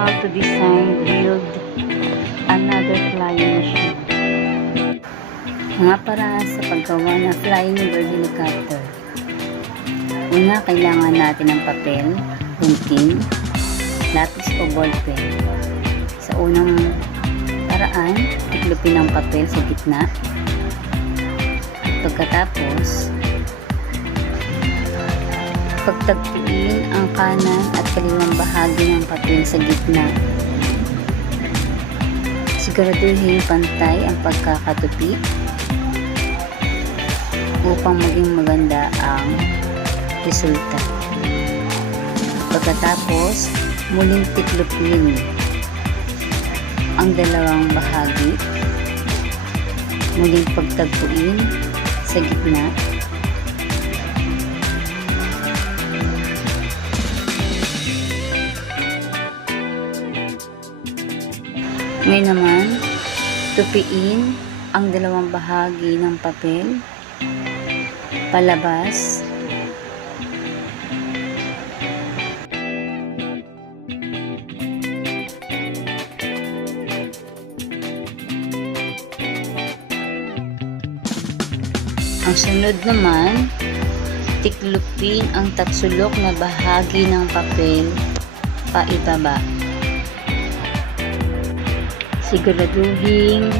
how to design, build another flying machine. Mga paraan sa paggawa ng flying bird helicopter. Una, kailangan natin ng papel, gunting, lapis o ballpen. Sa unang paraan, tiklopin ang papel sa gitna. Pagkatapos, pagtagpiin ang kanan at kaliwang bahagi ng papel sa gitna. Siguraduhin pantay ang pagkakatupi upang maging maganda ang resulta. Pagkatapos, muling tiklopin ang dalawang bahagi, muling pagtagpuin sa gitna. Ngayon naman, tupiin ang dalawang bahagi ng papel palabas. Ang sunod naman, tiklopin ang tatsulok na bahagi ng papel paibaba. Siguraduhin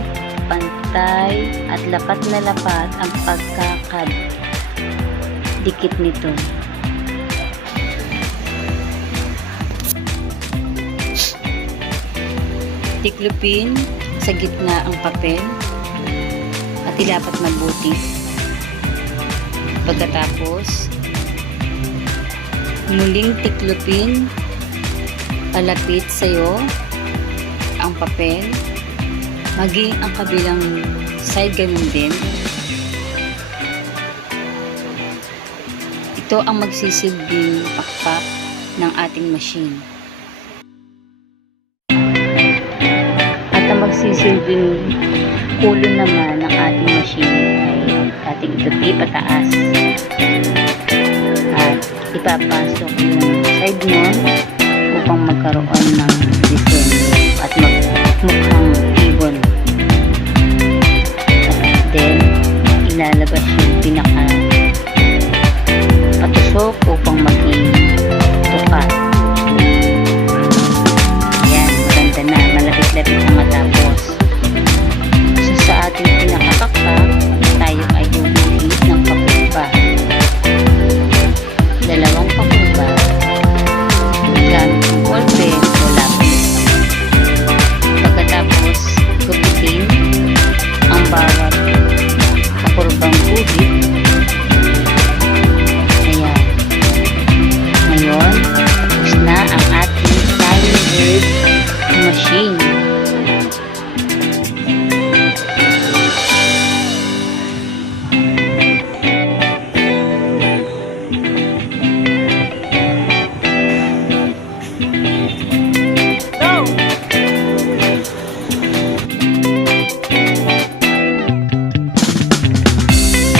pantay at lapat na lapat ang pagkakadikit nito. Tiklopin sa gitna ang papel at ilapat mabuti. Pagkatapos, muling tiklopin palapit sa iyo ang papel, maging ang kabilang side ganun din. Ito ang magsisilbing pakpak ng ating machine. At ang magsisilbing ulo naman ng ating machine ay ating itupi pataas. At ipapasok yung side nun upang magkaroon ng